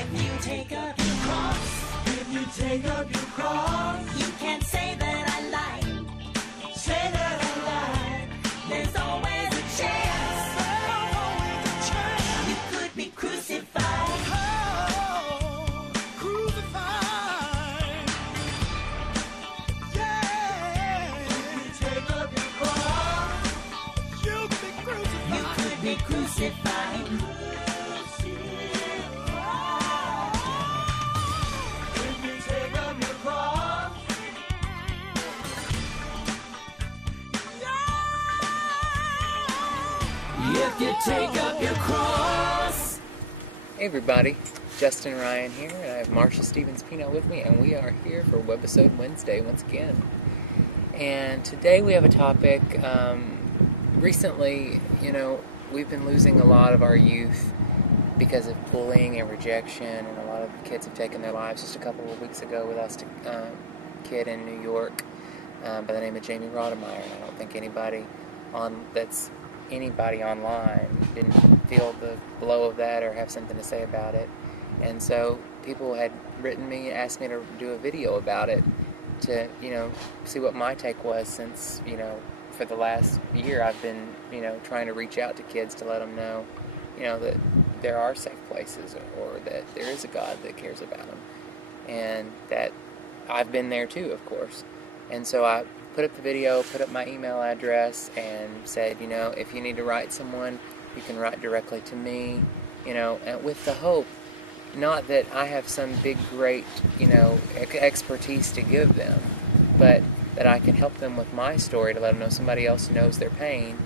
If you take up your cross, if you take up your cross, you can't say that I lied. Say that I lied. There's always a chance. There's always a chance. You could be crucified. Oh, crucified. Yeah. If you take up your cross, you could be crucified. You could be crucified. If you take up your cross. Hey everybody, Justin Ryan here, and I have Marsha Stevens-Pino with me, and we are here for Webisode Wednesday once again. And today we have a topic. Recently, we've been losing a lot of our youth because of bullying and rejection, and a lot of kids have taken their lives. Just a couple of weeks ago, we lost a kid in New York by the name of Jamie Rodemeyer, and I don't think anybody online didn't feel the blow of that or have something to say about it. And so people had written me and asked me to do a video about it to, see what my take was, since, for the last year I've been, trying to reach out to kids to let them know, that there are safe places, or that there is a God that cares about them. And that I've been there too, of course. And so I put up the video, put up my email address, and said, if you need to write someone, you can write directly to me, and with the hope, not that I have some big, great, expertise to give them, but that I can help them with my story, to let them know somebody else knows their pain,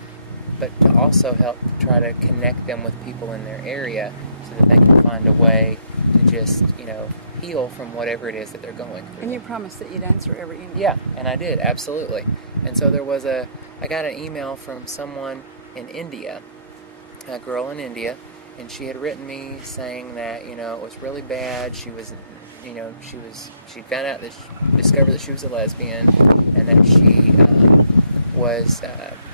but to also help try to connect them with people in their area so that they can find a way to just, heal from whatever it is that they're going through. And you promised that you'd answer every email. Yeah, and I did, absolutely. And so I got an email from someone in India, a girl in India, and she had written me saying that, it was really bad. She was, she found out discovered that she was a lesbian, and that she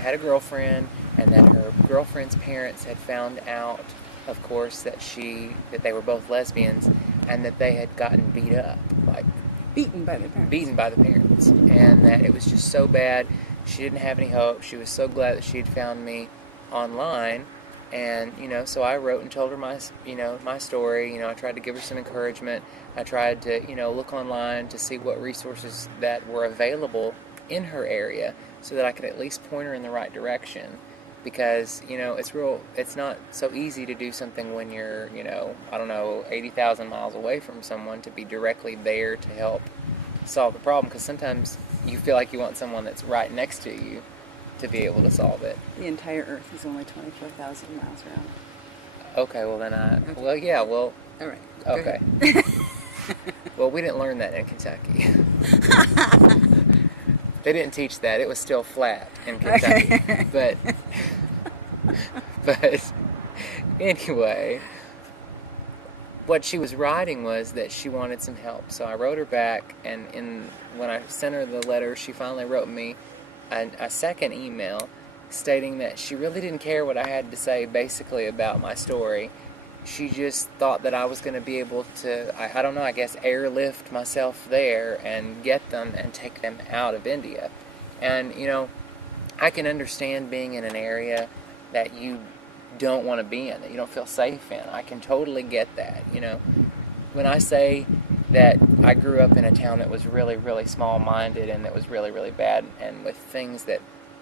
had a girlfriend, and that her girlfriend's parents had found out, of course, that they were both lesbians, and that they had gotten beat up, beaten by the parents, and that it was just so bad. She didn't have any hope. She was so glad that she had found me online, and so I wrote and told her my story. I tried to give her some encouragement. I tried to look online to see what resources that were available in her area, so that I could at least point her in the right direction. Because, it's not so easy to do something when you're, 80,000 miles away from someone, to be directly there to help solve the problem. Because sometimes you feel like you want someone that's right next to you to be able to solve it. The entire Earth is only 24,000 miles around. Okay, well then All right. Okay. Well, we didn't learn that in Kentucky. They didn't teach that. It was still flat in Kentucky. Okay. But anyway, what she was writing was that she wanted some help. So I wrote her back, and when I sent her the letter, she finally wrote me a second email stating that she really didn't care what I had to say basically about my story. She just thought that I was going to be able to, I guess, airlift myself there and get them and take them out of India. And, I can understand being in an area that you don't want to be in, that you don't feel safe in. I can totally get that, When I say that I grew up in a town that was really, really small-minded, and that was really, really bad, and with things that,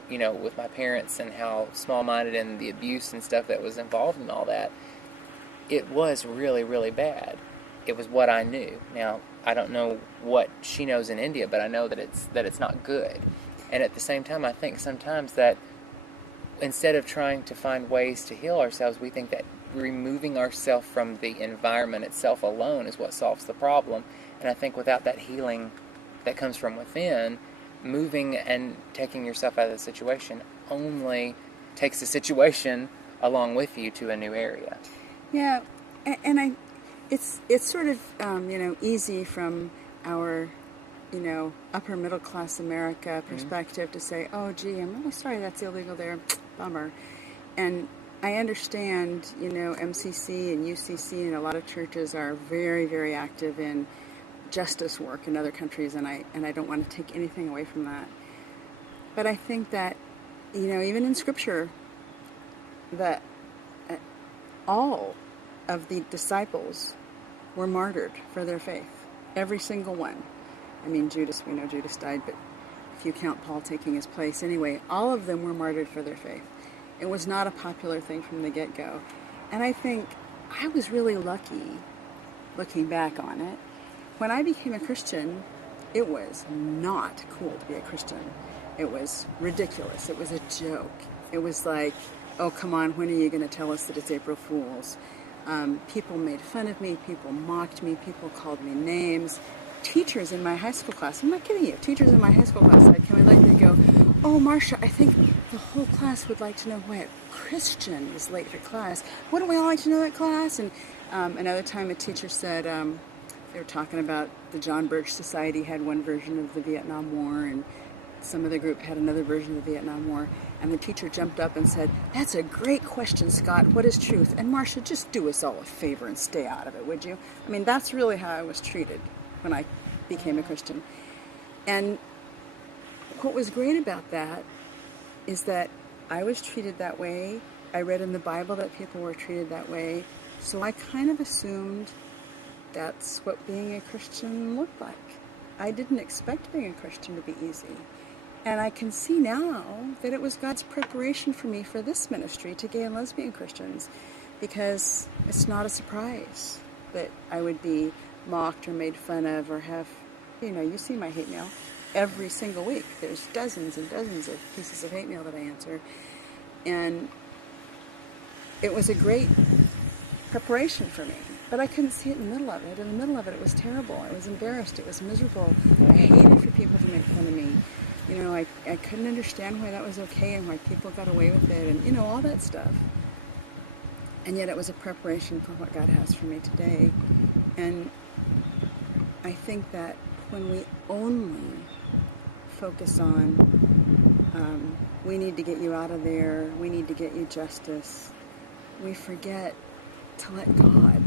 with my parents and how small-minded, and the abuse and stuff that was involved in all that, it was really, really bad. It was what I knew. Now, I don't know what she knows in India, but I know that it's not good. And at the same time, I think sometimes that instead of trying to find ways to heal ourselves, we think that removing ourselves from the environment itself alone is what solves the problem. And I think without that healing that comes from within, moving and taking yourself out of the situation only takes the situation along with you to a new area. Yeah, and it's sort of easy from our upper middle class America perspective to say, oh gee, I'm really sorry that's illegal there, bummer, and I understand, MCC and UCC and a lot of churches are very, very active in justice work in other countries, and I don't want to take anything away from that. But I think that, even in Scripture, that all of the disciples were martyred for their faith. Every single one. I mean, Judas, we know Judas died, but if you count Paul taking his place, anyway, all of them were martyred for their faith. It was not a popular thing from the get-go. And I think I was really lucky, looking back on it. When I became a Christian, it was not cool to be a Christian. It was ridiculous. It was a joke. It was like, oh, come on, when are you going to tell us that it's April Fool's? People made fun of me. People mocked me. People called me names. Teachers in my high school class, I'm not kidding you, teachers in my high school class, I'd come in like, they'd go, oh, Marsha, I think the whole class would like to know why a Christian is late for class. Wouldn't we all like to know that, class? And another time a teacher said, they were talking about the John Birch Society had one version of the Vietnam War, and some other group had another version of the Vietnam War, and the teacher jumped up and said, that's a great question, Scott. What is truth? And Marsha, just do us all a favor and stay out of it, would you? I mean, that's really how I was treated when I became a Christian. And what was great about that is that I was treated that way. I read in the Bible that people were treated that way. So I kind of assumed that's what being a Christian looked like. I didn't expect being a Christian to be easy. And I can see now that it was God's preparation for me for this ministry to gay and lesbian Christians, because it's not a surprise that I would be mocked or made fun of or have, you see my hate mail every single week. There's dozens and dozens of pieces of hate mail that I answer. And it was a great preparation for me. But I couldn't see it in the middle of it. In the middle of it, it was terrible. I was embarrassed. It was miserable. I hated for people to make fun of me. I couldn't understand why that was okay and why people got away with it and, all that stuff. And yet it was a preparation for what God has for me today. And I think that when we only focus on, we need to get you out of there, we need to get you justice, we forget to let God,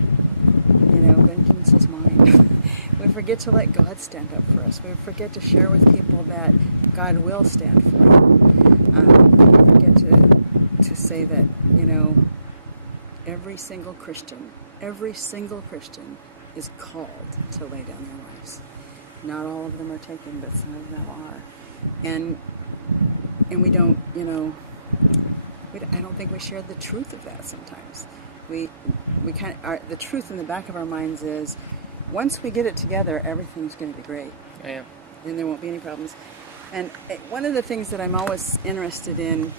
vengeance is mine. We forget to let God stand up for us. We forget to share with people that God will stand for you. We forget to say that, every single Christian is called to lay down their lives. Not all of them are taken, but some of them are. And we don't, I don't think we share the truth of that sometimes. We kind of, the truth in the back of our minds is, once we get it together, everything's going to be great. Yeah. And there won't be any problems. And one of the things that I'm always interested in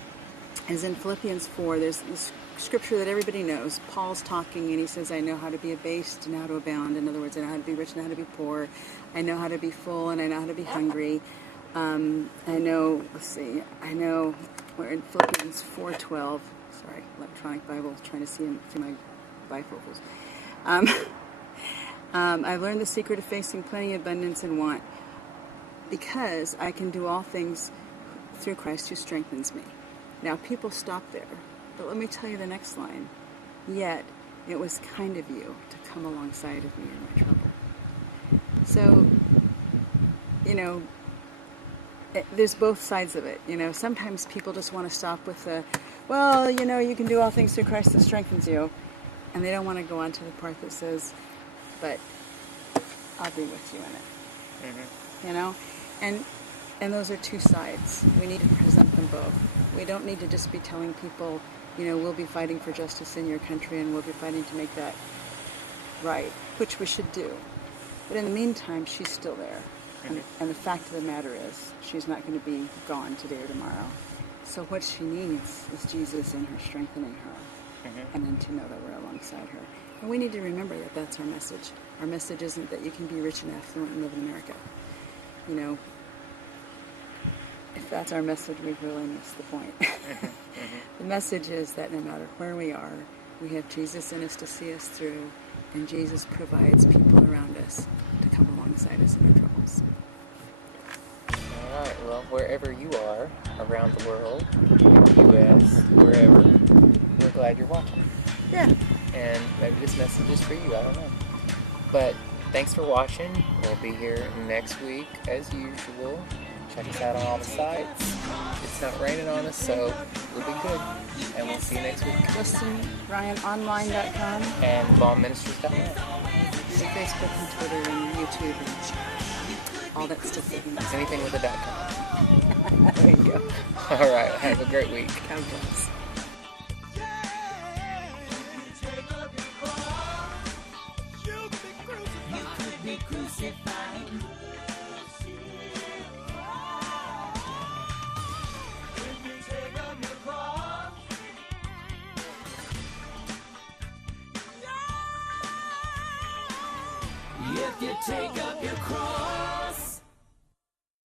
is in Philippians 4, there's this scripture that everybody knows. Paul's talking and he says, I know how to be abased and how to abound. In other words, I know how to be rich and how to be poor. I know how to be full and I know how to be hungry. I know we're in Philippians 4:12. Sorry, electronic Bible, trying to see my bifocals. I've learned the secret of facing plenty, abundance, and want, because I can do all things through Christ who strengthens me. Now, people stop there, but let me tell you the next line. Yet, it was kind of you to come alongside of me in my trouble. So, there's both sides of it. Sometimes people just want to stop with the, well, you can do all things through Christ that strengthens you. And they don't want to go on to the part that says, but I'll be with you in it. Mm-hmm. And those are two sides. We need to present them both. We don't need to just be telling people, we'll be fighting for justice in your country and we'll be fighting to make that right, which we should do. But in the meantime, she's still there. Mm-hmm. And the fact of the matter is, she's not going to be gone today or tomorrow. So what she needs is Jesus in her, strengthening her, mm-hmm. and then to know that we're alongside her. And we need to remember that that's our message. Our message isn't that you can be rich and affluent and live in America. If that's our message, we've really missed the point. Mm-hmm. Mm-hmm. The message is that no matter where we are, we have Jesus in us to see us through, and Jesus provides people around us to come alongside us in our troubles. All right, well, wherever you are around the world, in the U.S., wherever, we're glad you're watching. Yeah. And maybe this message is for you. I don't know. But thanks for watching. We'll be here next week as usual. Check us out on all the sites. It's not raining on us, so we'll be good. And we'll see you next week. ListenRyanOnline.com. And BalmMinistries.net. Facebook and Twitter and YouTube and all that stuff. Anything with a .com. There you go. All right. Have a great week. God bless. If you take up your cross.